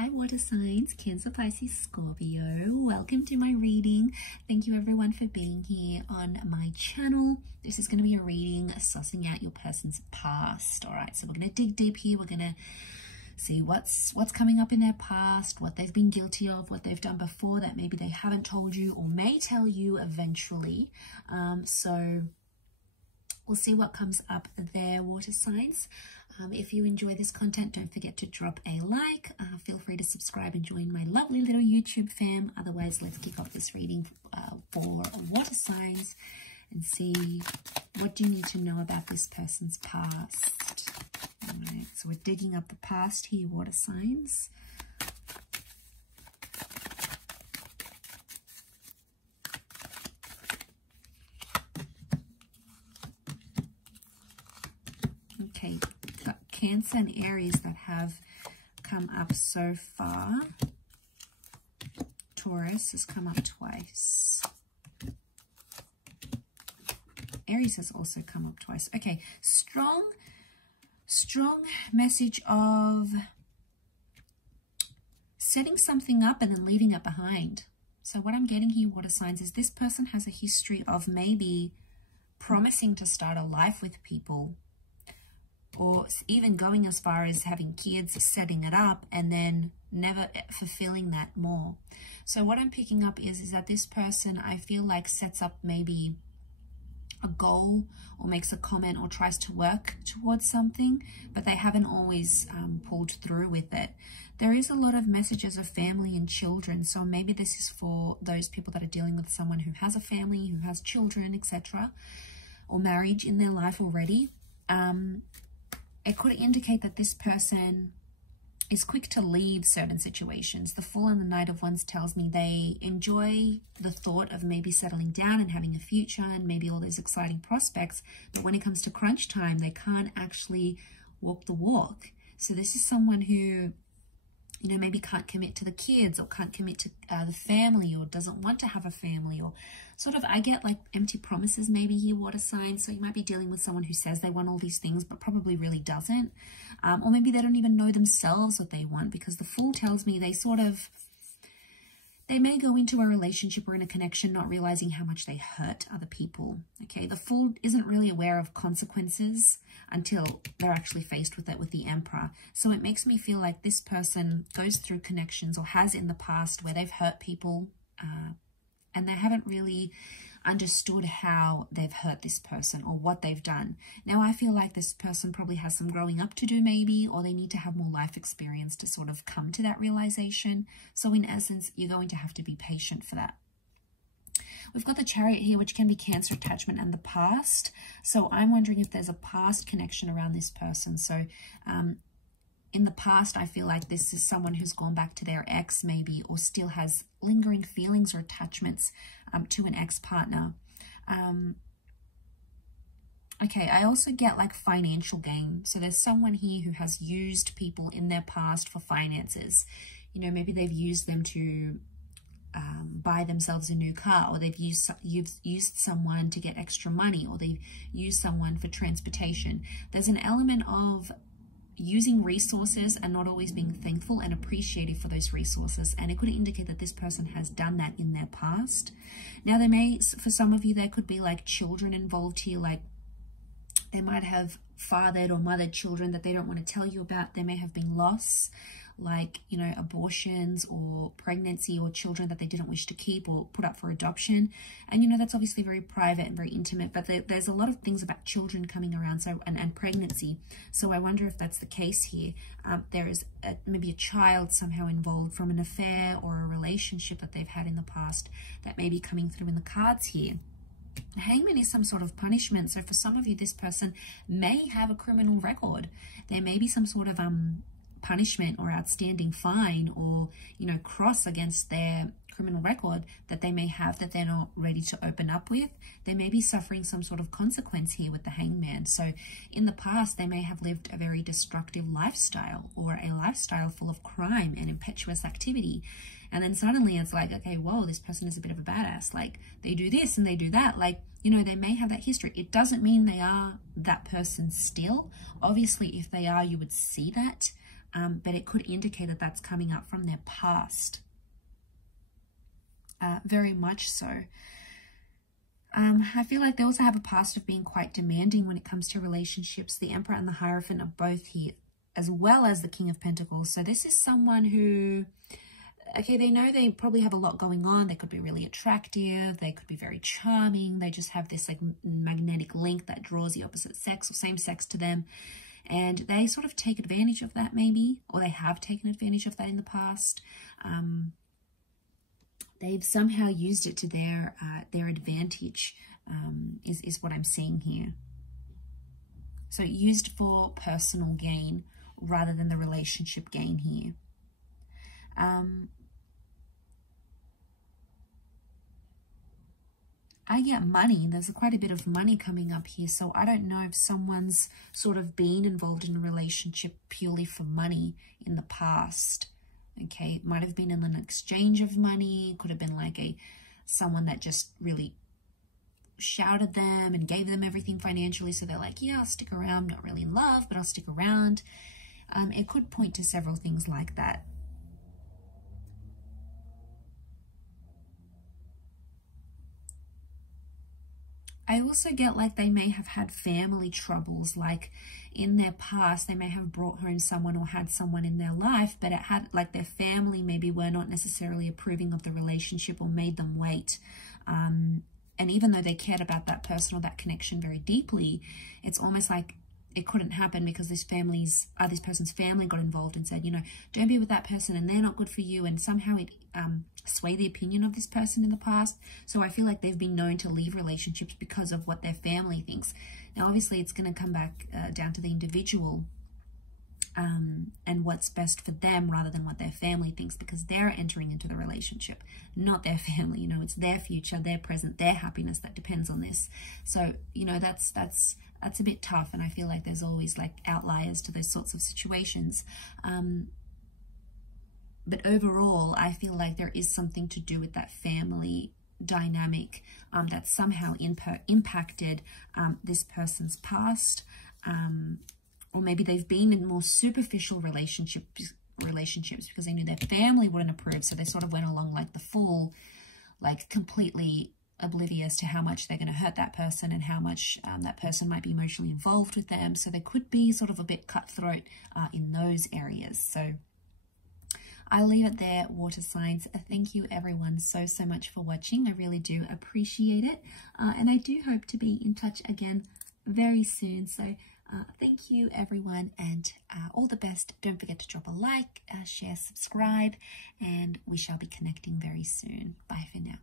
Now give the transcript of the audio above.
Hi water signs, Cancer, Pisces, Scorpio. Welcome to my reading. Thank you everyone for being here on my channel. This is going to be a reading sussing out your person's past. All right, so we're going to dig deep here. We're going to see what's coming up in their past, what they've been guilty of, what they've done before that maybe they haven't told you or may tell you eventually. So we'll see what comes up there, water signs. If you enjoy this content, don't forget to drop a like. Feel free to subscribe and join my lovely little YouTube fam. Otherwise, let's kick off this reading for water signs and see what do you need to know about this person's past. All right, so we're digging up the past here, water signs. Okay, got Cancer and Aries that have come up so far. Taurus has come up twice. Aries has also come up twice. Okay, strong message of setting something up and then leaving it behind. So what I'm getting here, water signs, is this person has a history of maybe promising to start a life with people, or even going as far as having kids, setting it up, and then never fulfilling that more. So what I'm picking up is that this person, I feel like, sets up maybe a goal or makes a comment or tries to work towards something, but they haven't always pulled through with it. There is a lot of messages of family and children, so maybe this is for those people that are dealing with someone who has a family, who has children, etc., or marriage in their life already. It could indicate that this person is quick to leave certain situations. The Fool and the Knight of Wands tells me they enjoy the thought of maybe settling down and having a future and maybe all those exciting prospects, but when it comes to crunch time, they can't actually walk the walk. So this is someone who, you know, maybe can't commit to the kids or can't commit to the family, or doesn't want to have a family, or sort of, I get like empty promises maybe here, water signs. So you might be dealing with someone who says they want all these things but probably really doesn't, or maybe they don't even know themselves what they want, because the Fool tells me they may go into a relationship or in a connection not realizing how much they hurt other people. Okay, the Fool isn't really aware of consequences until they're actually faced with it with the Emperor. So it makes me feel like this person goes through connections or has in the past where they've hurt people and they haven't really understood how they've hurt this person or what they've done. Now, I feel like this person probably has some growing up to do maybe, or they need to have more life experience to sort of come to that realization. So in essence, you're going to have to be patient for that. We've got the Chariot here, which can be Cancer attachment and the past. So I'm wondering if there's a past connection around this person. So in the past, I feel like this is someone who's gone back to their ex maybe, or still has lingering feelings or attachments to an ex-partner. Okay, I also get like financial gain. So there's someone here who has used people in their past for finances. You know, maybe they've used them to buy themselves a new car, or you've used someone to get extra money, or they've used someone for transportation. There's an element of using resources and not always being thankful and appreciative for those resources, and it could indicate that this person has done that in their past. Now, there may, for some of you, there could be like children involved here, like they might have fathered or mothered children that they don't want to tell you about. There may have been loss, like, you know, abortions or pregnancy, or children that they didn't wish to keep or put up for adoption. And, you know, that's obviously very private and very intimate, but there's a lot of things about children coming around, so and pregnancy. So I wonder if that's the case here. There is maybe a child somehow involved from an affair or a relationship that they've had in the past that may be coming through in the cards here. The Hangman is some sort of punishment. So for some of you, this person may have a criminal record. There may be some sort of punishment or outstanding fine, or, you know, cross against their criminal record that they may have that they're not ready to open up with. They may be suffering some sort of consequence here with the Hangman. So in the past, they may have lived a very destructive lifestyle, or a lifestyle full of crime and impetuous activity. And then suddenly it's like, okay, whoa, this person is a bit of a badass. Like, they do this and they do that. Like, you know, they may have that history. It doesn't mean they are that person still. Obviously, if they are, you would see that. but it could indicate that that's coming up from their past. Very much so. I feel like they also have a past of being quite demanding when it comes to relationships. The Emperor and the Hierophant are both here, as well as the King of Pentacles. So this is someone who, okay, they know they probably have a lot going on. They could be really attractive. They could be very charming. They just have this like magnetic link that draws the opposite sex or same sex to them. And they sort of take advantage of that maybe, or they have taken advantage of that in the past. They've somehow used it to their advantage, is what I'm seeing here. So used for personal gain rather than the relationship gain here. I get money. There's quite a bit of money coming up here. So I don't know if someone's sort of been involved in a relationship purely for money in the past. Okay, it might have been in an exchange of money. It could have been like someone that just really shouted them and gave them everything financially. So they're like, yeah, I'll stick around. I'm not really in love, but I'll stick around. It could point to several things like that. I also get like they may have had family troubles, like in their past, they may have brought home someone or had someone in their life, but it had like their family maybe were not necessarily approving of the relationship or made them wait. And even though they cared about that person or that connection very deeply, it's almost like it couldn't happen because this person's family got involved and said, you know, don't be with that person and they're not good for you. And somehow it swayed the opinion of this person in the past. So I feel like they've been known to leave relationships because of what their family thinks. Now, obviously, it's going to come back down to the individual and what's best for them rather than what their family thinks, because they're entering into the relationship, not their family. You know, it's their future, their present, their happiness that depends on this. So, you know, that's a bit tough, and I feel like there's always like outliers to those sorts of situations. But overall, I feel like there is something to do with that family dynamic that somehow impacted this person's past, or maybe they've been in more superficial relationships because they knew their family wouldn't approve, so they sort of went along like the fool, like completely oblivious to how much they're going to hurt that person and how much that person might be emotionally involved with them. So they could be sort of a bit cutthroat in those areas. So I'll leave it there, water signs. Thank you everyone so much for watching. I really do appreciate it. And I do hope to be in touch again very soon. So thank you everyone, and all the best. Don't forget to drop a like, share, subscribe, and we shall be connecting very soon. Bye for now.